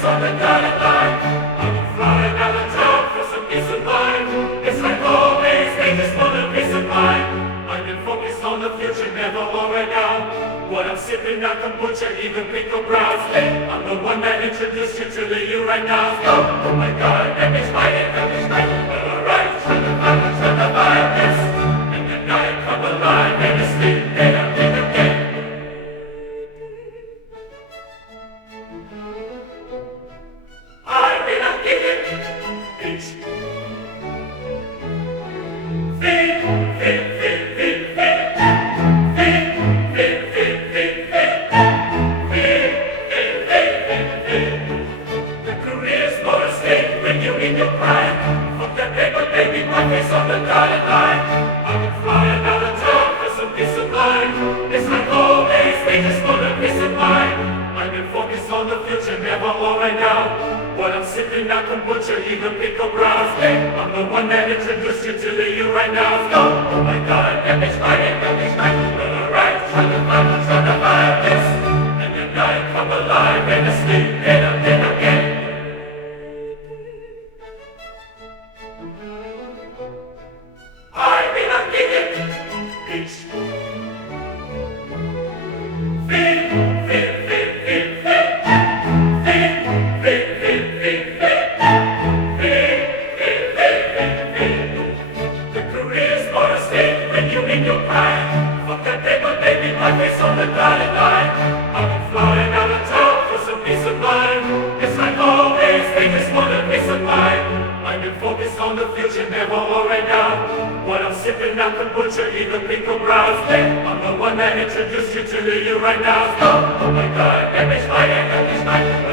face on the dotted line. I'm flying out of town for some peace of mind. It's like always, they just want a peace of mind. I've been focused on the future, never over now. What I'm sipping, not kombucha, even pickle browse. I'm the one that introduced you to the you right now. Oh my God, let me fight it, let me fight it. Alright, turn the violence. And the night come alive, and the sleep, and I'm in again. I've been a given. It's Fein, Fein, Fein, Fein, Fein. In your prime, fuck that paper, baby, my face on the dotted line. I've been flying out of town for some peace of mind. It's like always, they just want a peace of mind. I've been focused on the future, never all right now. What I'm sipping, not kombucha, even pickle browse. I'm the one that introduced you to the you right now. Oh my God, let me fight it, alright, try to fight this. And the night come alive, and the sleep, and I'm in again. I've been a given. It's Fein, Fein, Fein, Fein, Fein. Fein, Fein, Fein, Fein, Fein. Fein, Fein, Fein, Fein, Fein. The career's for a state when you in your prime. Fuck that paper, baby, my face on the dotted line. I've been flying out of town for some peace of mind. It's like always, they just want a peace of mind. I've been focused on the future, never all right now. What I'm sipping, not kombucha, even pickle browse. I'm the one that introduced you to the you right now. Oh my God, let me fight it,